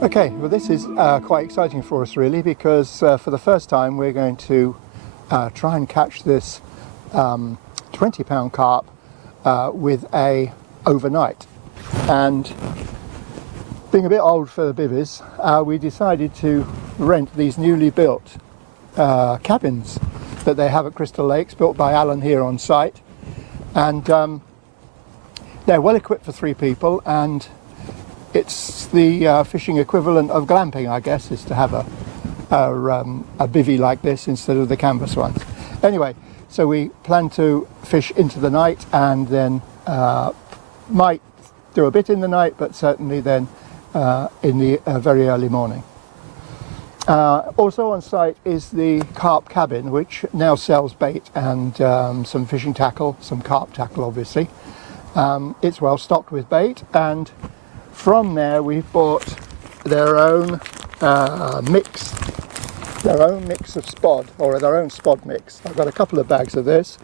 Okay, well this is quite exciting for us really, because for the first time we're going to try and catch this 20-pound carp with a overnight. And being a bit old for the bivvies, we decided to rent these newly built cabins that they have at Crystal Lakes, built by Alan here on site. And they're well equipped for 3 people, and it's the fishing equivalent of glamping, I guess, is to have a bivvy like this instead of the canvas ones. Anyway, so we plan to fish into the night, and then might do a bit in the night, but certainly then in the very early morning. Also on site is the Carp Cabin, which now sells bait and some fishing tackle, some carp tackle obviously. It's well stocked with bait, and from there we've bought their own mix of spod, or their own spod mix. I've got a couple of bags of this.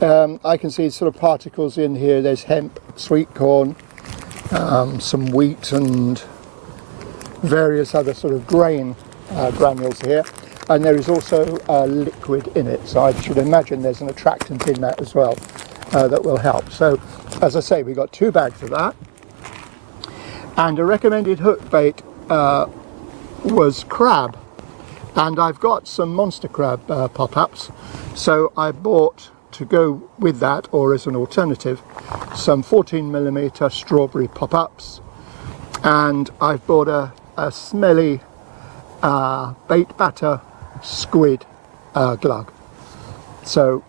I can see sort of particles in here. There's hemp, sweet corn, some wheat and various other sort of grain granules here, and there is also liquid in it, so I should imagine there's an attractant in that as well that will help. So as I say, we got 2 bags of that, and a recommended hook bait was crab, and I've got some monster crab pop-ups, so I bought, to go with that or as an alternative, some 14mm strawberry pop-ups, and I've bought a smelly bait batter squid glug. So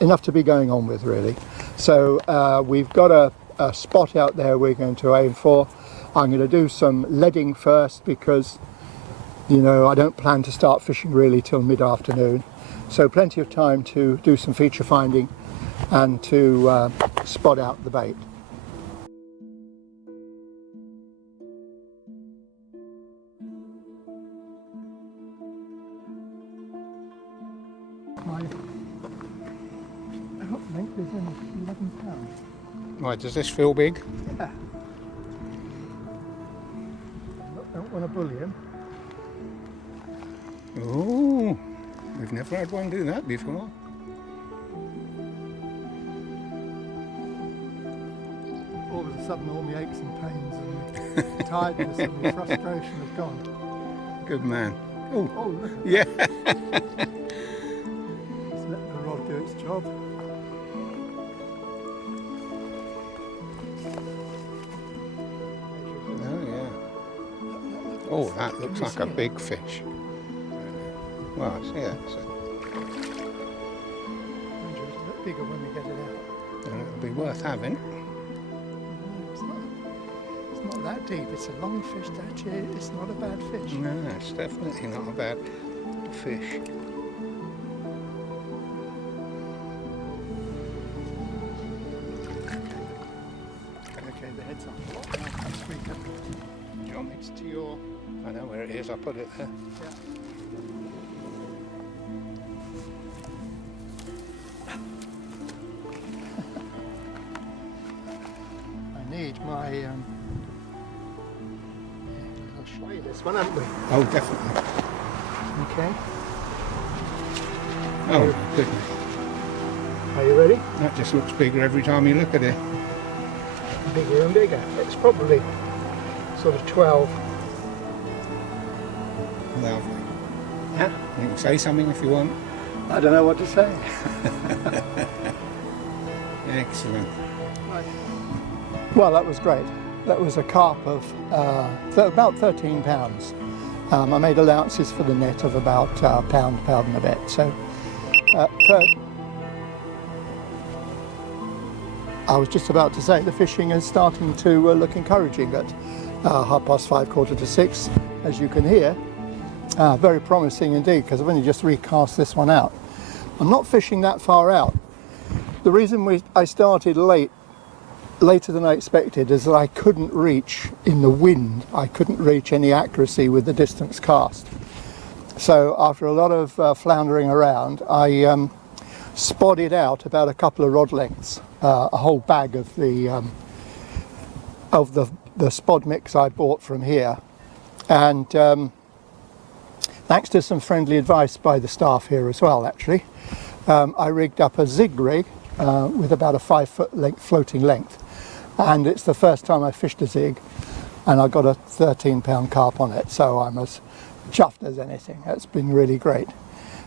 enough to be going on with really. So we've got a spot out there we're going to aim for. I'm going to do some leading first, because you know I don't plan to start fishing really till mid-afternoon, so plenty of time to do some feature finding and to spot out the bait. My hook length is in 11 pounds. Right, does this feel big? Yeah. Don't want to bully him. Oh, we've never had one do that before. All of a sudden all my aches and pains and tiredness and the frustration have gone. Good man. Oh, Oh, look at yeah. that. Just let the rod do its job. Oh, yeah. Oh, that looks like a big fish. Well, yeah, it's It's a bit bigger when we get it out. it'll be worth having. It's not that deep. It's a long fish, actually. It's not a bad fish. No, it's definitely not a bad fish. Okay, the head's up. That's weaker. Do you want me to your... I know where it is, I put it there. Yeah. I need my I'll show you this one, haven't we? Oh, definitely. Okay. Oh, my goodness. Are you ready? That just looks bigger every time you look at it. Bigger and bigger. It's probably sort of 12. Lovely. Yeah. You can say something if you want. I don't know what to say. Excellent. Well, that was great. That was a carp of about 13 pounds. I made allowances for the net of about pound and a bit. So I was just about to say the fishing is starting to look encouraging at 5:30, 5:45, as you can hear. Very promising indeed, because I've only just recast this one out. I'm not fishing that far out. The reason I started later than I expected is that I couldn't reach, in the wind, I couldn't reach any accuracy with the distance cast. So after a lot of floundering around, I spotted out about a couple of rod lengths, a whole bag of the spod mix I bought from here, And thanks to some friendly advice by the staff here as well, actually, I rigged up a zig rig with about a 5 foot length, floating length. And it's the first time I fished a zig, and I got a 13-pound carp on it. So I'm as chuffed as anything. It's been really great.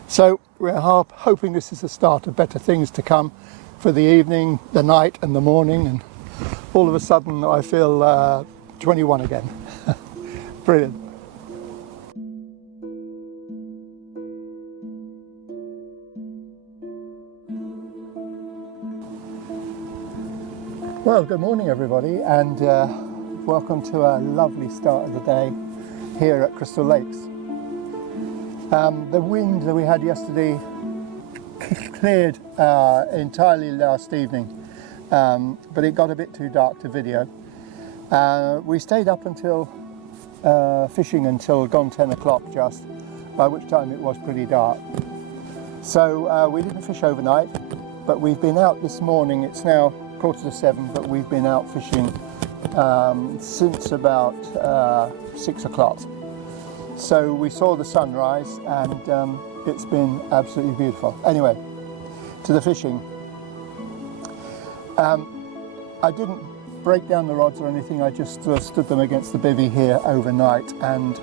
So we're hoping this is the start of better things to come for the evening, the night and the morning, and all of a sudden I feel 21 again. Brilliant. Well, good morning everybody, and welcome to a lovely start of the day here at Crystal Lakes. The wind that we had yesterday cleared entirely last evening, but it got a bit too dark to video. We stayed up until fishing until gone 10 o'clock just, by which time it was pretty dark. So we didn't fish overnight, but we've been out this morning. It's now 6:45, but we've been out fishing since about 6 o'clock. So we saw the sunrise, and it's been absolutely beautiful. Anyway, to the fishing. I didn't break down the rods or anything. I just stood them against the bivvy here overnight, and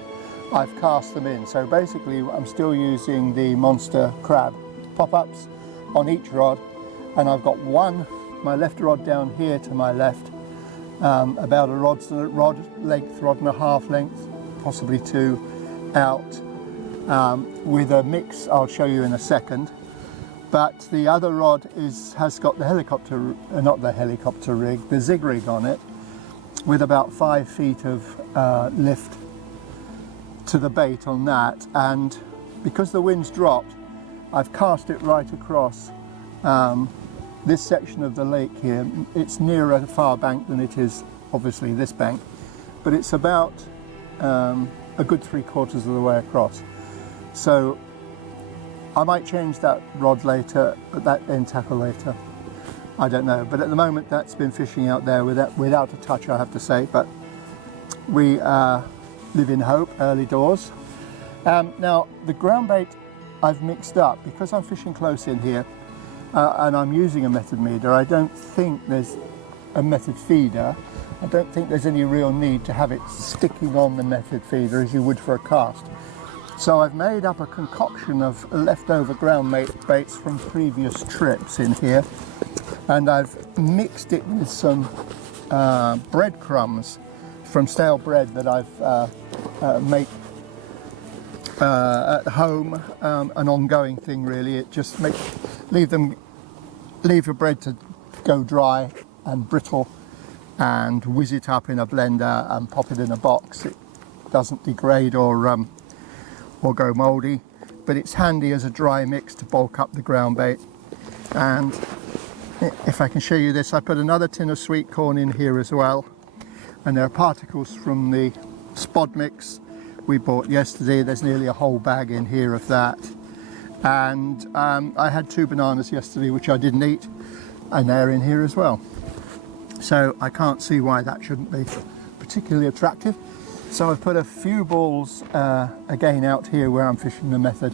I've cast them in. So basically I'm still using the monster crab pop-ups on each rod, and I've got my left rod down here to my left, about a rod and a half length, possibly 2 out, with a mix I'll show you in a second. But the other rod has got the the zig rig on it, with about 5 feet of lift to the bait on that. And because the wind's dropped, I've cast it right across this section of the lake here. It's nearer a far bank than it is obviously this bank, but it's about a good 3/4 of the way across. So I might change that rod later, that end tackle later, I don't know. But at the moment that's been fishing out there without a touch, I have to say. But we live in hope, early doors. Now the ground bait I've mixed up because I'm fishing close in here, and I'm using a method meter. I don't think there's a method feeder. I don't think there's any real need to have it sticking on the method feeder as you would for a cast. So I've made up a concoction of leftover ground baits from previous trips in here, and I've mixed it with some breadcrumbs from stale bread that I've made at home, an ongoing thing really. It just leave your bread to go dry and brittle, and whiz it up in a blender and pop it in a box. It doesn't degrade or go mouldy, but it's handy as a dry mix to bulk up the ground bait. And if I can show you this, I put another tin of sweet corn in here as well, and there are particles from the spod mix we bought yesterday. There's nearly a whole bag in here of that. And I had 2 bananas yesterday which I didn't eat, and they're in here as well. So I can't see why that shouldn't be particularly attractive. So I've put a few balls again out here where I'm fishing the method,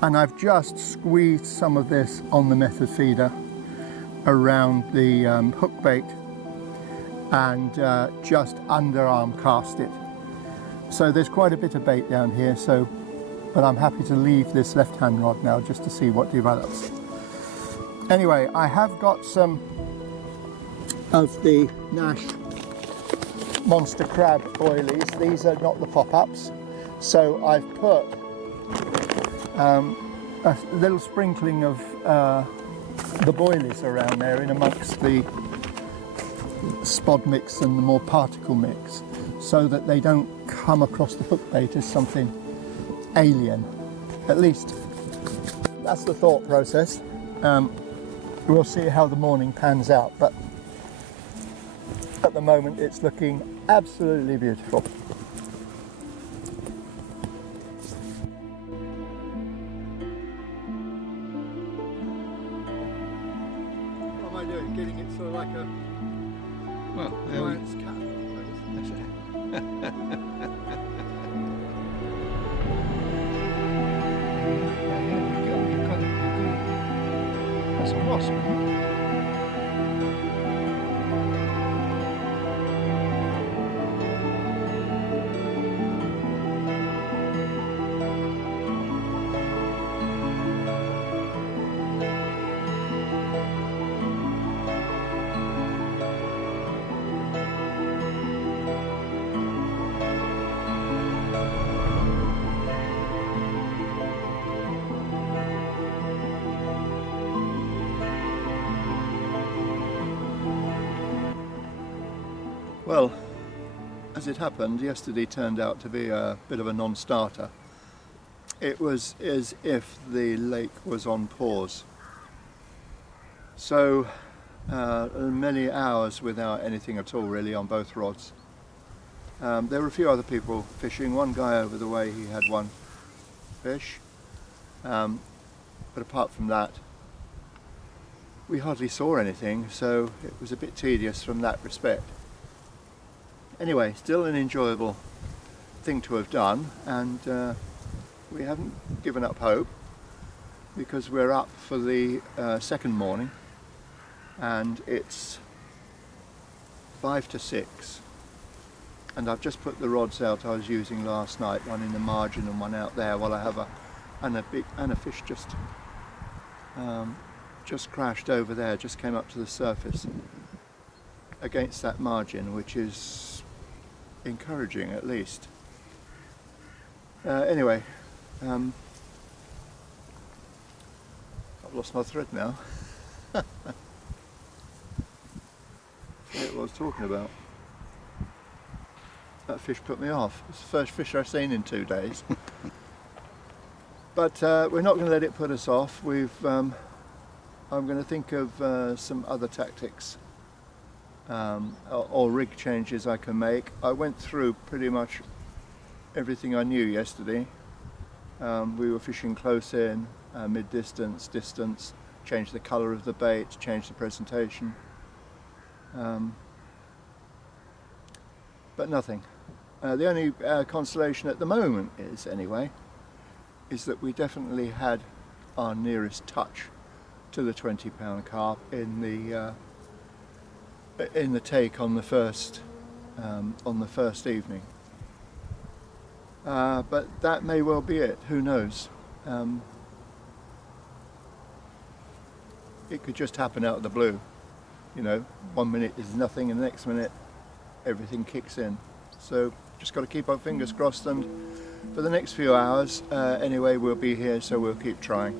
and I've just squeezed some of this on the method feeder around the hook bait, and just underarm cast it. So there's quite a bit of bait down here, but I'm happy to leave this left-hand rod now just to see what develops. Anyway, I have got some of the Nash monster crab oilies. These are not the pop-ups, so I've put a little sprinkling of the boilies around there in amongst the spod mix and the more particle mix, so that they don't come across the hook bait as something alien. At least that's the thought process. We'll see how the morning pans out, but at the moment it's looking absolutely beautiful. What am I doing? Getting it sort of like a giant's cat. a wasp. Well, as it happened, yesterday turned out to be a bit of a non-starter. It was as if the lake was on pause. So many hours without anything at all really on both rods. There were a few other people fishing. One guy over the way, he had one fish. But apart from that, we hardly saw anything, so it was a bit tedious from that respect. Anyway, still an enjoyable thing to have done, and we haven't given up hope because we're up for the second morning, and it's 5 to 6, and I've just put the rods out I was using last night, one in the margin and one out there, while I have a fish just crashed over there, just came up to the surface against that margin, which is encouraging at least. Anyway, I've lost my thread now. What I was talking about. That fish put me off. It's the first fish I've seen in 2 days. But we're not going to let it put us off. I'm going to think of some other tactics or rig changes I can make. I went through pretty much everything I knew yesterday. We were fishing close in, mid-distance, distance, changed the colour of the bait, changed the presentation. But nothing. The only consolation at the moment is that we definitely had our nearest touch to the 20-pound carp in the take on the first evening. But that may well be it. Who knows? It could just happen out of the blue. You know, 1 minute is nothing, and the next minute everything kicks in. So just got to keep our fingers crossed, and for the next few hours, anyway, we'll be here, so we'll keep trying.